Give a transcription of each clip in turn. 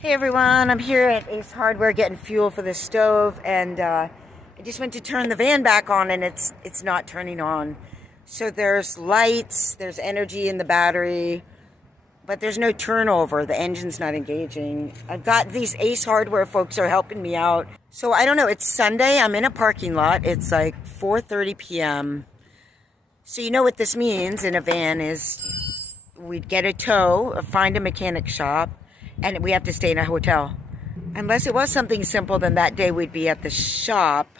Hey everyone, I'm here at Ace Hardware getting fuel for the stove, and I just went to turn the van back on and it's not turning on. So there's lights, there's energy in the battery, but there's no turnover. The engine's not engaging. I've got these Ace Hardware folks are helping me out. So I don't know, it's Sunday, I'm in a parking lot. It's like 4:30 p.m. So you know what this means in a van is we'd get a tow, find a mechanic shop, and we have to stay in a hotel. Unless it was something simple, then that day we'd be at the shop.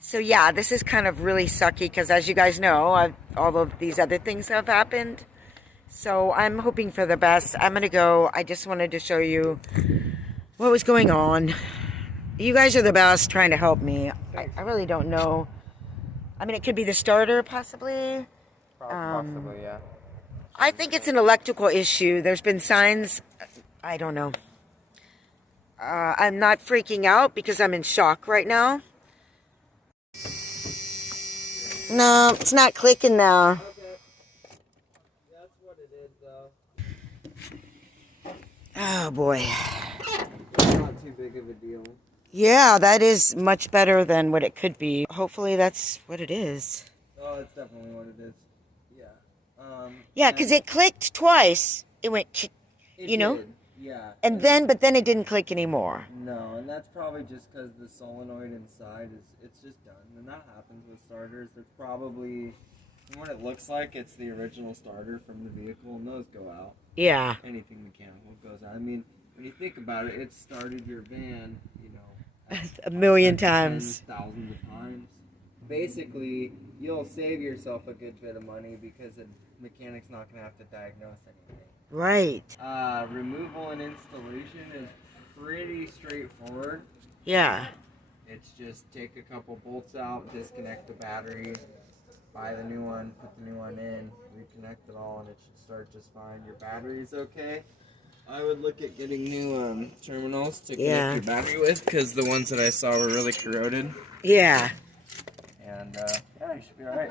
So yeah, this is kind of really sucky because as you guys know, all of these other things have happened. So I'm hoping for the best. I'm going to go. I just wanted to show you what was going on. You guys are the best trying to help me. I really don't know. I mean, it could be the starter possibly. Possibly, yeah. I think it's an electrical issue. There's been signs. I don't know. I'm not freaking out because I'm in shock right now. No, it's not clicking now. Okay. That's what it is, though. Oh boy. Not too big of a deal. Yeah, that is much better than what it could be. Hopefully that's what it is. Oh, it's definitely what it is. Yeah. Yeah, because it clicked twice. It went, you know? Did. Yeah. But then it didn't click anymore. No, and that's probably just because the solenoid inside it's just done. And that happens with starters. It's probably, from what it looks like, it's the original starter from the vehicle, and those go out. Yeah. Anything mechanical goes out. I mean, when you think about it, it started your van, A million times. Thousands of times. Basically, you'll save yourself a good bit of money because the mechanic's not going to have to diagnose anything. Right. Removal and installation is pretty straightforward. Yeah. It's just take a couple bolts out, disconnect the battery, buy the new one, put the new one in, reconnect it all, and it should start just fine. Your battery's okay. I would look at getting new terminals to connect your battery with, because the ones that I saw were really corroded. Yeah. And yeah, you should be alright.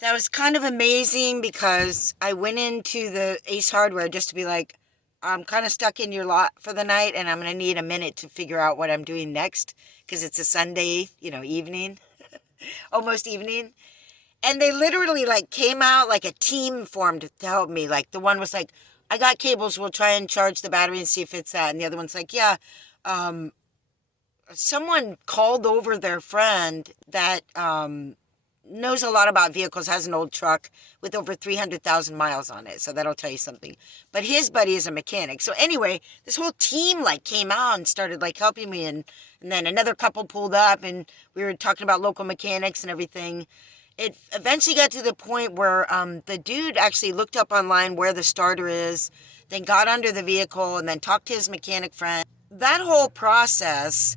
That was kind of amazing because I went into the Ace Hardware just to be like, I'm kind of stuck in your lot for the night and I'm going to need a minute to figure out what I'm doing next because it's a Sunday, evening, almost evening. And they literally came out like a team formed to help me. Like the one was like, I got cables, we'll try and charge the battery and see if it's that. And the other one's like, yeah, someone called over their friend that knows a lot about vehicles, has an old truck with over 300,000 miles on it. So that'll tell you something. But his buddy is a mechanic. So anyway, this whole team came out and started helping me. And then another couple pulled up and we were talking about local mechanics and everything. It eventually got to the point where the dude actually looked up online where the starter is, then got under the vehicle and then talked to his mechanic friend. That whole process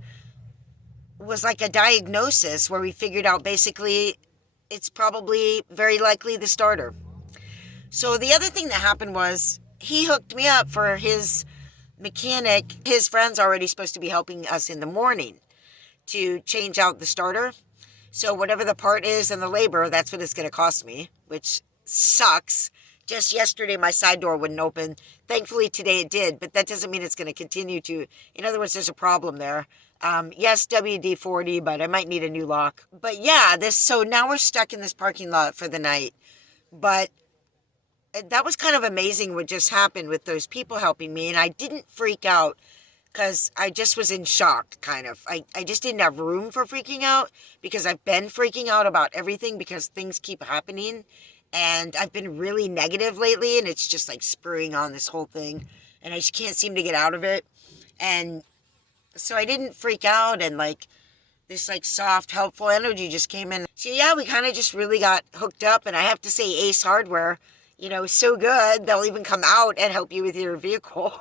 was like a diagnosis where we figured out basically it's probably very likely the starter. So the other thing that happened was he hooked me up for his mechanic. His friend's already supposed to be helping us in the morning to change out the starter. So whatever the part is and the labor, that's what it's going to cost me, which sucks. Just yesterday, my side door wouldn't open. Thankfully, today it did, but that doesn't mean it's going to continue to. In other words, there's a problem there. Yes, WD-40, but I might need a new lock. But yeah, so now we're stuck in this parking lot for the night. But that was kind of amazing what just happened with those people helping me. And I didn't freak out because I just was in shock, kind of. I just didn't have room for freaking out because I've been freaking out about everything because things keep happening. And I've been really negative lately, and it's just spurring on this whole thing. And I just can't seem to get out of it. And so I didn't freak out, and this soft, helpful energy just came in. So yeah, we kind of just really got hooked up, and I have to say Ace Hardware, so good. They'll even come out and help you with your vehicle.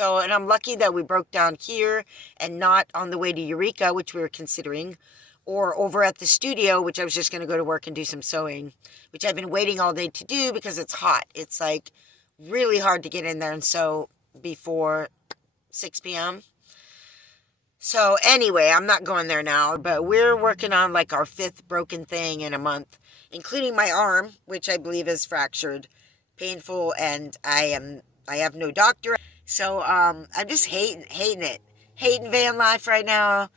And I'm lucky that we broke down here and not on the way to Eureka, which we were considering, or over at the studio, which I was just going to go to work and do some sewing, which I've been waiting all day to do because it's hot. It's really hard to get in there and sew before 6 p.m. So anyway, I'm not going there now, but we're working on our 5th broken thing in a month, including my arm, which I believe is fractured, painful, and I have no doctor. So I'm just hating it. Hating van life right now.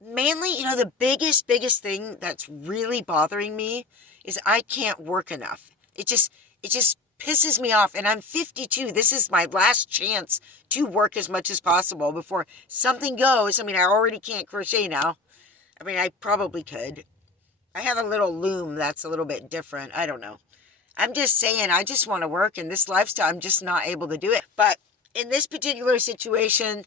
Mainly, the biggest thing that's really bothering me is I can't work enough. It just pisses me off. And I'm 52. This is my last chance to work as much as possible before something goes. I mean, I already can't crochet now. I mean, I probably could. I have a little loom that's a little bit different. I don't know. I'm just saying, I just want to work in this lifestyle. I'm just not able to do it. But in this particular situation,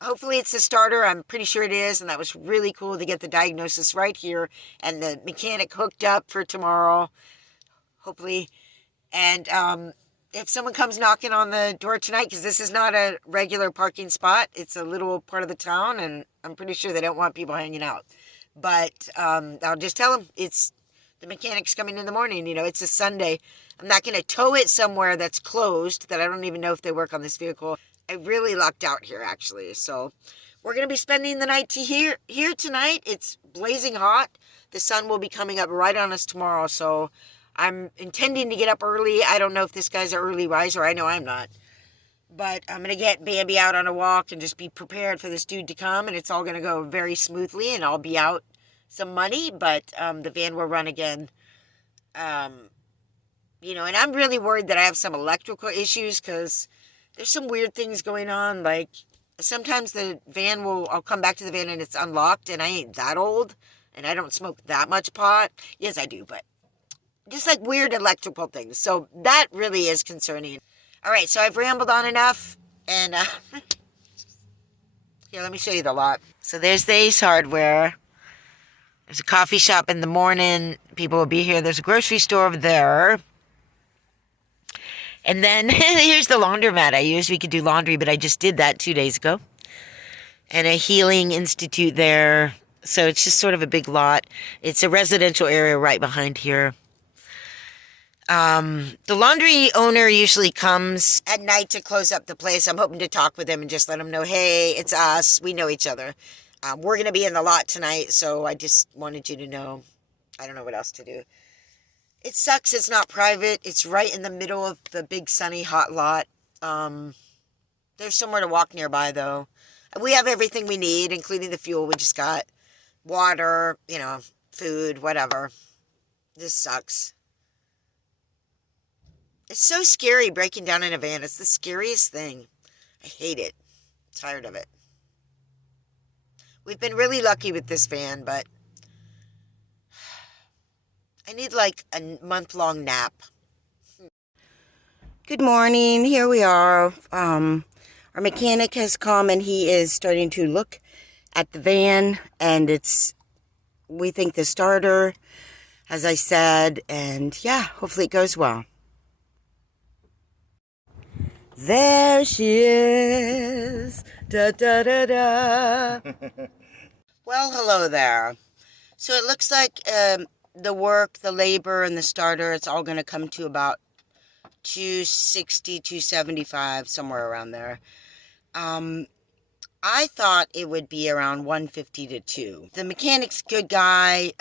hopefully it's the starter. I'm pretty sure it is. And that was really cool to get the diagnosis right here and the mechanic hooked up for tomorrow, hopefully. And if someone comes knocking on the door tonight, because this is not a regular parking spot, it's a little part of the town, and I'm pretty sure they don't want people hanging out. But I'll just tell them the mechanic's coming in the morning. It's a Sunday. I'm not going to tow it somewhere that's closed, that I don't even know if they work on this vehicle. I really lucked out here, actually. So we're going to be spending the night here tonight. It's blazing hot. The sun will be coming up right on us tomorrow. So I'm intending to get up early. I don't know if this guy's an early riser. I know I'm not. But I'm going to get Bambi out on a walk and just be prepared for this dude to come. And it's all going to go very smoothly. And I'll be out some money. But the van will run again. And I'm really worried that I have some electrical issues because there's some weird things going on. Like sometimes I'll come back to the van and it's unlocked. And I ain't that old. And I don't smoke that much pot. Yes, I do, but just like weird electrical things. So that really is concerning. All right, so I've rambled on enough. And here, let me show you the lot. So there's the Ace Hardware. There's a coffee shop in the morning. People will be here. There's a grocery store over there. And then here's the laundromat I use. We could do laundry, but I just did that 2 days ago. And a healing institute there. So it's just sort of a big lot. It's a residential area right behind here. The laundry owner usually comes at night to close up the place. I'm hoping to talk with him and just let him know, hey, it's us. We know each other. We're going to be in the lot tonight, so I just wanted you to know. I don't know what else to do. It sucks it's not private. It's right in the middle of the big, sunny, hot lot. There's somewhere to walk nearby, though. We have everything we need, including the fuel we just got. Water, food, whatever. This sucks. It's so scary breaking down in a van. It's the scariest thing. I hate it. I'm tired of it. We've been really lucky with this van, but I need like a month-long nap. Good morning. Here we are. Our mechanic has come and he is starting to look at the van, and we think the starter, as I said, and yeah, hopefully it goes well. There she is. Da da da da. Well, hello there. So it looks like the work, the labor, and the starter, it's all going to come to about $260, $275, somewhere around there. I thought it would be around $150 to $200. The mechanic's a good guy.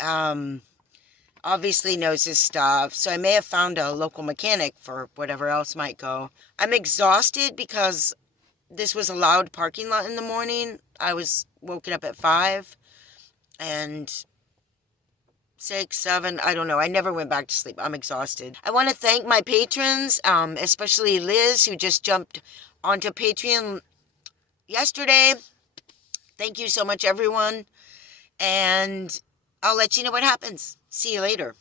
Obviously knows his stuff, so I may have found a local mechanic for whatever else might go. I'm exhausted because this was a loud parking lot in the morning. I was woken up at 5 and 6, 7, I don't know. I never went back to sleep. I'm exhausted. I want to thank my patrons, especially Liz, who just jumped onto Patreon yesterday. Thank you so much, everyone. And I'll let you know what happens. See you later.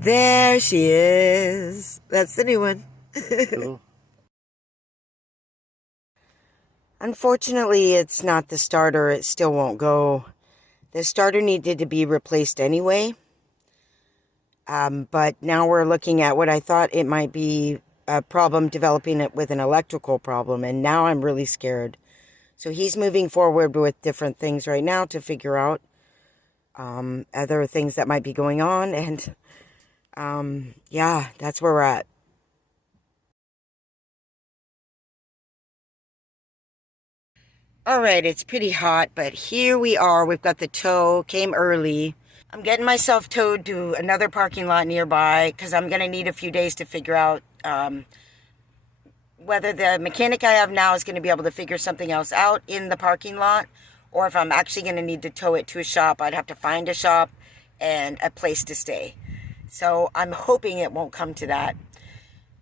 There she is. That's the new one. Cool. Unfortunately, it's not the starter. It still won't go. The starter needed to be replaced anyway. But now we're looking at what I thought it might be a problem, developing it with an electrical problem. And now I'm really scared. So he's moving forward with different things right now to figure out other things that might be going on. And yeah, that's where we're at. All right, it's pretty hot, but here we are. We've got the tow, came early. I'm getting myself towed to another parking lot nearby because I'm going to need a few days to figure out whether the mechanic I have now is going to be able to figure something else out in the parking lot, or if I'm actually going to need to tow it to a shop. I'd have to find a shop and a place to stay. So I'm hoping it won't come to that.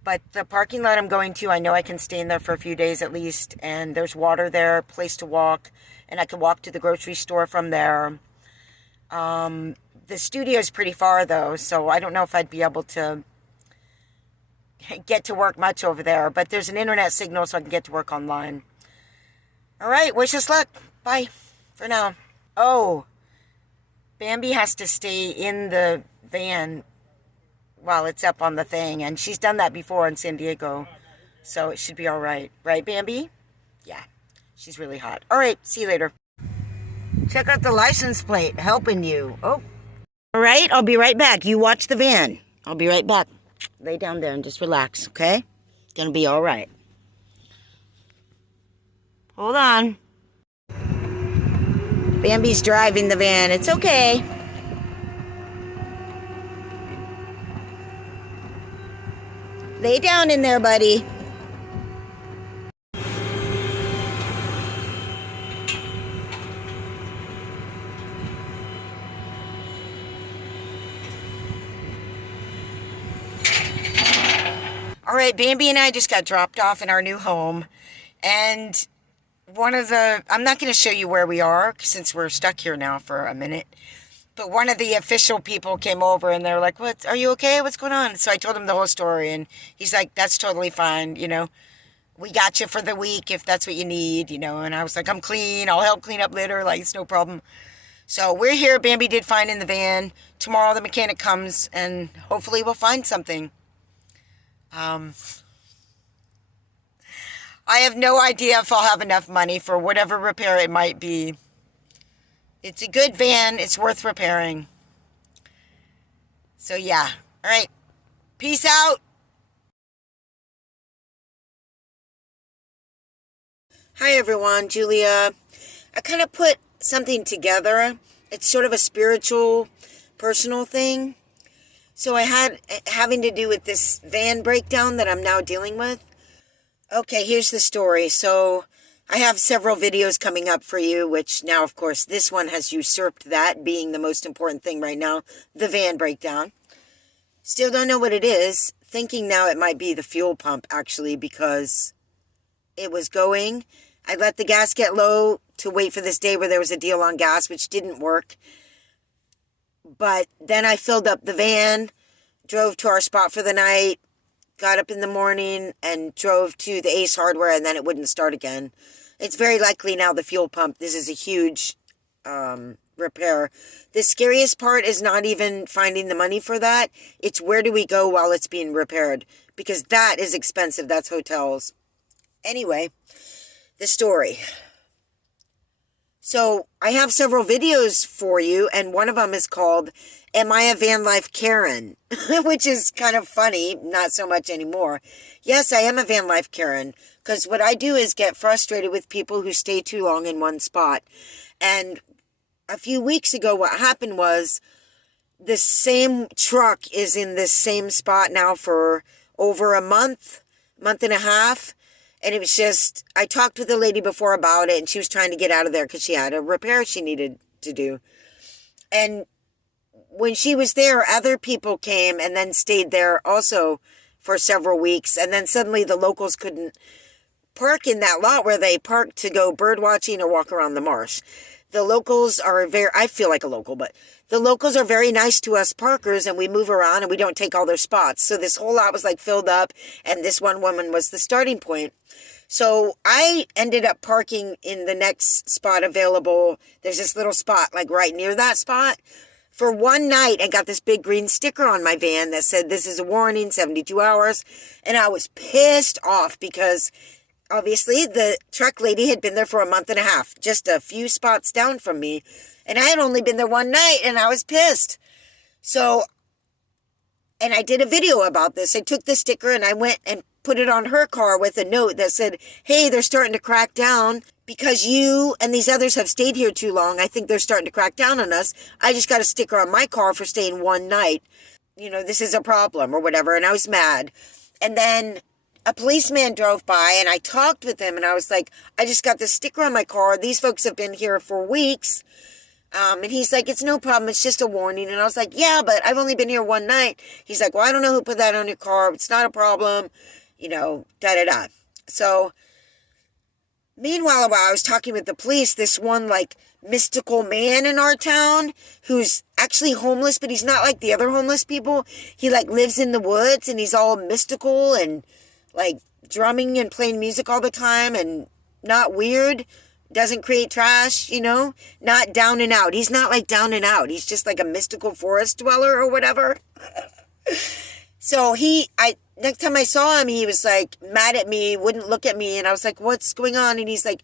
But the parking lot I'm going to, I know I can stay in there for a few days at least, and there's water there, place to walk, and I can walk to the grocery store from there. The studio is pretty far though, so I don't know if I'd be able to get to work much over there, but there's an internet signal so I can get to work online. All right, wish us luck. Bye for now. Oh, Bambi has to stay in the van while it's up on the thing, and she's done that before in San Diego, so it should be all right. Right, Bambi? Yeah, she's really hot. All right, see you later. Check out the license plate helping you. Oh, all right, I'll be right back. You watch the van. I'll be right back. Lay down there and just relax, okay? Gonna be all right. Hold on. Bambi's driving the van. It's okay. Lay down in there, buddy. All right, Bambi and I just got dropped off in our new home. And I'm not going to show you where we are since we're stuck here now for a minute. But one of the official people came over and they're like, "What? Are you okay? What's going on?" So I told him the whole story and he's like, "That's totally fine. We got you for the week if that's what you need, And I was like, "I'm clean. I'll help clean up later. Like, it's no problem." So we're here. Bambi did fine in the van. Tomorrow the mechanic comes and hopefully we'll find something. I have no idea if I'll have enough money for whatever repair it might be. It's a good van. It's worth repairing. So yeah. All right. Peace out. Hi everyone, Julia. I kind of put something together. It's sort of a spiritual, personal thing. So I had having to do with this van breakdown that I'm now dealing with. Okay, here's the story. So I have several videos coming up for you, which now, of course, this one has usurped that being the most important thing right now, the van breakdown. Still don't know what it is. Thinking now it might be the fuel pump, actually, because it was going. I let the gas get low to wait for this day where there was a deal on gas, which didn't work. But then I filled up the van, drove to our spot for the night, got up in the morning and drove to the Ace Hardware, and then it wouldn't start again. It's very likely now the fuel pump. This is a huge repair. The scariest part is not even finding the money for that. It's where do we go while it's being repaired? Because that is expensive. That's hotels. Anyway, the story. So I have several videos for you, and one of them is called Am I a Van Life Karen? Which is kind of funny, not so much anymore. Yes, I am a Van Life Karen, because what I do is get frustrated with people who stay too long in one spot. And a few weeks ago, what happened was the same truck is in this same spot now for over a month and a half. And it was just, I talked with the lady before about it, and she was trying to get out of there because she had a repair she needed to do. And when she was there, other people came and then stayed there also for several weeks. And then suddenly the locals couldn't park in that lot where they parked to go bird watching or walk around the marsh. The locals are I feel like a local, but the locals are very nice to us parkers, and we move around and we don't take all their spots. So this whole lot was like filled up, and this one woman was the starting point. So I ended up parking in the next spot available. There's this little spot like right near that spot for one night, and got this big green sticker on my van that said, "This is a warning, 72 hours. And I was pissed off because obviously the truck lady had been there for a month and a half, just a few spots down from me. And I had only been there one night, and I was pissed. So, and I did a video about this. I took the sticker and I went and put it on her car with a note that said, "Hey, they're starting to crack down. because you and these others have stayed here too long, I think they're starting to crack down on us. I just got a sticker on my car for staying one night. This is a problem or whatever. And I was mad. And then a policeman drove by and I talked with him and I was like, I just got this sticker on my car. These folks have been here for weeks. And he's like, it's no problem. It's just a warning. And I was like, yeah, but I've only been here one night. He's like, well, I don't know who put that on your car. It's not a problem. Da-da-da. So meanwhile, while I was talking with the police, this one mystical man in our town who's actually homeless, but he's not like the other homeless people. He lives in the woods and he's all mystical and drumming and playing music all the time and not weird. Doesn't create trash, not down and out. He's not down and out. He's just a mystical forest dweller or whatever. So next time I saw him, he was mad at me, wouldn't look at me. And I was like, what's going on? And he's like,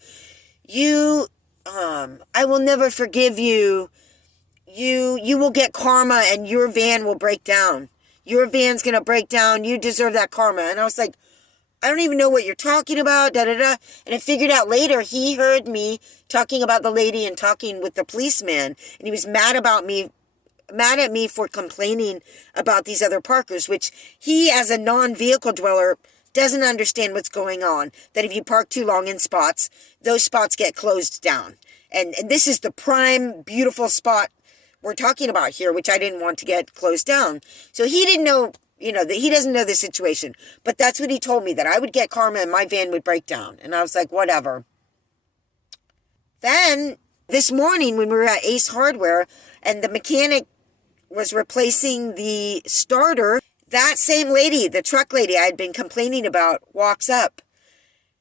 I will never forgive you. You will get karma and your van will break down. Your van's going to break down. You deserve that karma. And I was like, I don't even know what you're talking about, da-da-da. And I figured out later he heard me talking about the lady and talking with the policeman. And he was mad at me for complaining about these other parkers, which he, as a non-vehicle dweller, doesn't understand what's going on. That if you park too long in spots, those spots get closed down. And this is the prime, beautiful spot we're talking about here, which I didn't want to get closed down. So he didn't know, that he doesn't know the situation. But that's what he told me, that I would get karma and my van would break down. And I was like, whatever. Then, this morning when we were at Ace Hardware and the mechanic was replacing the starter, that same lady, the truck lady I had been complaining about, walks up.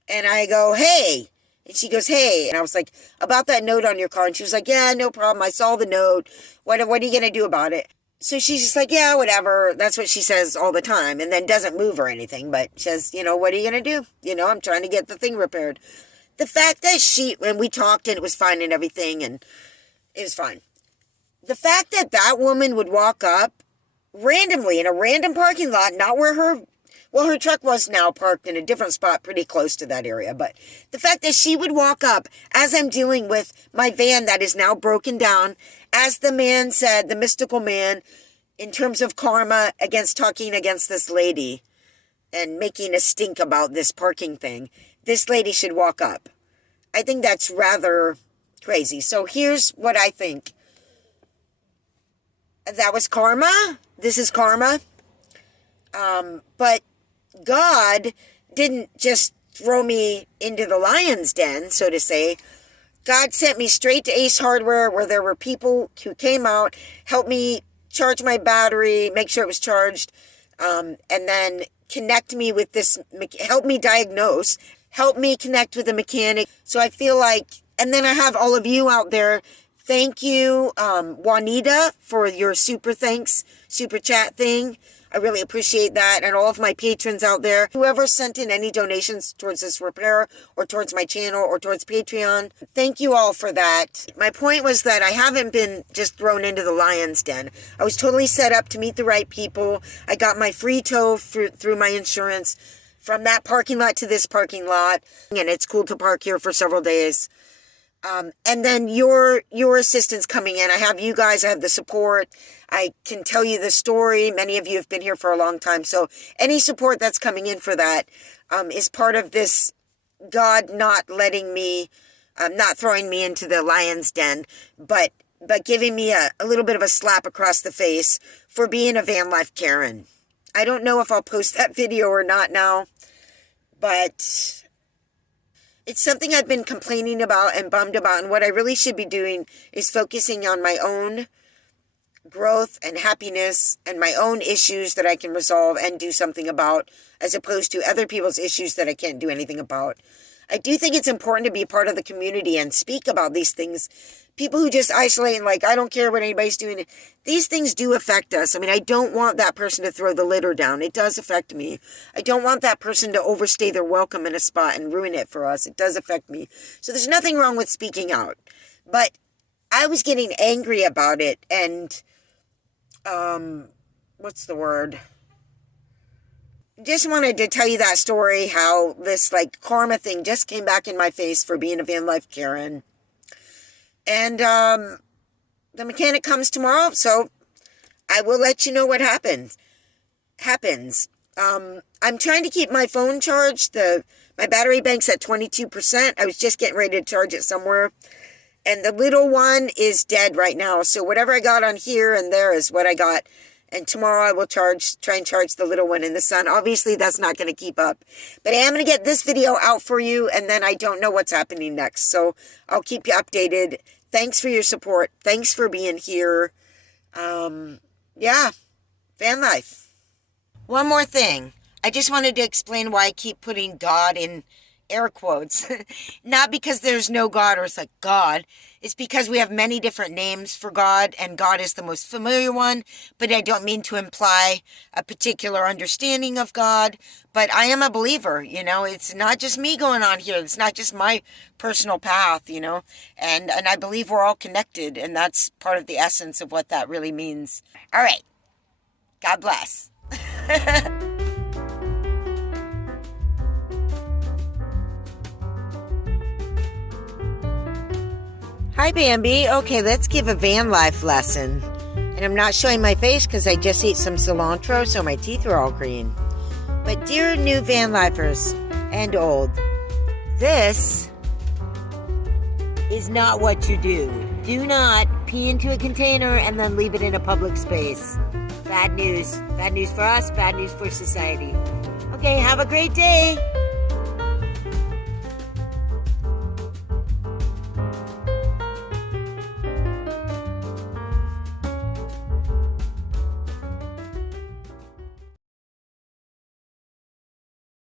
And I go, hey. And she goes, hey. And I was like, about that note on your car. And she was like, yeah, no problem. I saw the note. What are you going to do about it? So she's just like, yeah, whatever. That's what she says all the time. And then doesn't move or anything. But says, what are you going to do? I'm trying to get the thing repaired. The fact that when we talked and it was fine and everything, and it was fine. The fact that that woman would walk up randomly in a random parking lot, not where her truck was now parked in a different spot pretty close to that area. But the fact that she would walk up as I'm dealing with my van that is now broken down, as the man said, the mystical man, in terms of karma talking against this lady and making a stink about this parking thing, this lady should walk up. I think that's rather crazy. So here's what I think. That was karma. This is karma. But God didn't just throw me into the lion's den, so to say. God sent me straight to Ace Hardware where there were people who came out, helped me charge my battery, make sure it was charged, and then connect me with help me diagnose, help me connect with the mechanic. So I feel and then I have all of you out there. Thank you, Juanita, for your super chat thing. I really appreciate that. And all of my patrons out there, whoever sent in any donations towards this repair or towards my channel or towards Patreon, thank you all for that. My point was that I haven't been just thrown into the lion's den. I was totally set up to meet the right people. I got my free tow through my insurance from that parking lot to this parking lot. And it's cool to park here for several days. And then your assistance coming in. I have you guys, I have the support. I can tell you the story. Many of you have been here for a long time. So any support that's coming in for that, is part of this God not letting me, not throwing me into the lion's den, but giving me a little bit of a slap across the face for being a van life Karen. I don't know if I'll post that video or not now, but it's something I've been complaining about and bummed about, and what I really should be doing is focusing on my own growth and happiness and my own issues that I can resolve and do something about, as opposed to other people's issues that I can't do anything about. I do think it's important to be a part of the community and speak about these things. People who just isolate and I don't care what anybody's doing. These things do affect us. I mean, I don't want that person to throw the litter down. It does affect me. I don't want that person to overstay their welcome in a spot and ruin it for us. It does affect me. So there's nothing wrong with speaking out. But I was getting angry about it and, what's the word? just wanted to tell you that story, how this like karma thing just came back in my face for being a van life Karen. And the mechanic comes tomorrow, so I will let you know what happens. I'm trying to keep my phone charged. My battery bank's at 22%. I was just getting ready to charge it somewhere. And the little one is dead right now. So whatever I got on here and there is what I got. And tomorrow I will try and charge the little one in the sun. Obviously, that's not going to keep up. But I am going to get this video out for you, and then I don't know what's happening next. So I'll keep you updated. Thanks for your support. Thanks for being here. Yeah, van life. One more thing. I just wanted to explain why I keep putting God in air quotes. Not because there's no God or it's like God. It's because we have many different names for God, and God is the most familiar one, but I don't mean to imply a particular understanding of God, but I am a believer, it's not just me going on here. It's not just my personal path, and I believe we're all connected, and that's part of the essence of what that really means. All right. God bless. Hi, Bambi. Okay, let's give a van life lesson. And I'm not showing my face because I just ate some cilantro, so my teeth are all green. But dear new van lifers and old, this is not what you do. Do not pee into a container and then leave it in a public space. Bad news. Bad news for us, bad news for society. Okay, have a great day.